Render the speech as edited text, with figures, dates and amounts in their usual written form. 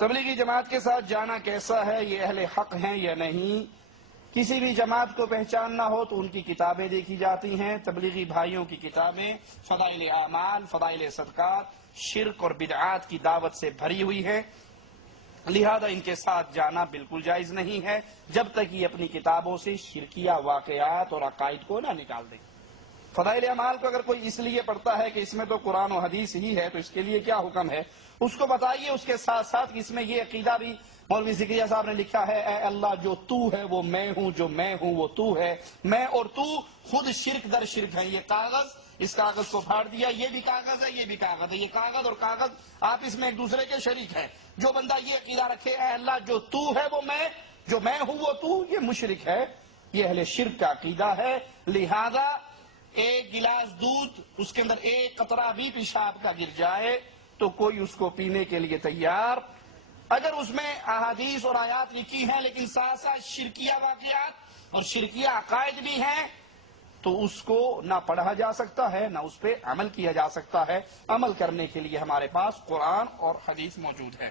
تبلیغی جماعت کے ساتھ جانا کیسا ہے، یہ اہل حق ہیں یا نہیں؟ کسی بھی جماعت کو پہچاننا ہو تو ان کی کتابیں دیکھی جاتی ہیں۔ تبلیغی بھائیوں کی کتابیں فضائل اعمال، فضائل صدقات، شرک اور بدعات کی دعوت سے بھری ہوئی ہیں، لہذا ان کے ساتھ جانا بالکل جائز نہیں ہے جب تک یہ اپنی کتابوں سے شرکیہ واقعات اور عقائد کو نہ نکال دیں۔ فضائل اعمال کو اگر کوئی اس لیے پڑھتا ہے کہ اس میں تو قرآن و حدیث ہی ہے تو اس کے لیے کیا حکم ہے، اس کو بتائیے۔ اس کے ساتھ ساتھ اس میں یہ عقیدہ بھی مولوی ذکریہ صاحب نے لکھا ہے، اے اللہ جو تو ہے وہ میں ہوں، جو میں ہوں وہ تو ہے، میں اور تو خود شرک در شرک ہیں۔ یہ کاغذ، اس کاغذ کو پھاڑ دیا، یہ بھی کاغذ ہے، یہ بھی کاغذ ہے، یہ کاغذ اور کاغذ آپس میں ایک دوسرے کے شریک ہیں۔ جو بندہ یہ عقیدہ رکھے اے اللہ جو تو ہے وہ میں، جو میں ہوں وہ تو، یہ مشرک ہے، یہ اہل شرک کا عقیدہ ہے۔ لہذا ایک گلاس دودھ، اس کے اندر ایک قطرہ بھی پیشاب کا گر جائے تو کوئی اس کو پینے کے لیے تیار، اگر اس میں احادیث اور آیات لکھی ہیں لیکن ساتھ ساتھ شرکیہ واقعات اور شرکیہ عقائد بھی ہیں تو اس کو نہ پڑھا جا سکتا ہے، نہ اس پہ عمل کیا جا سکتا ہے۔ عمل کرنے کے لیے ہمارے پاس قرآن اور حدیث موجود ہے۔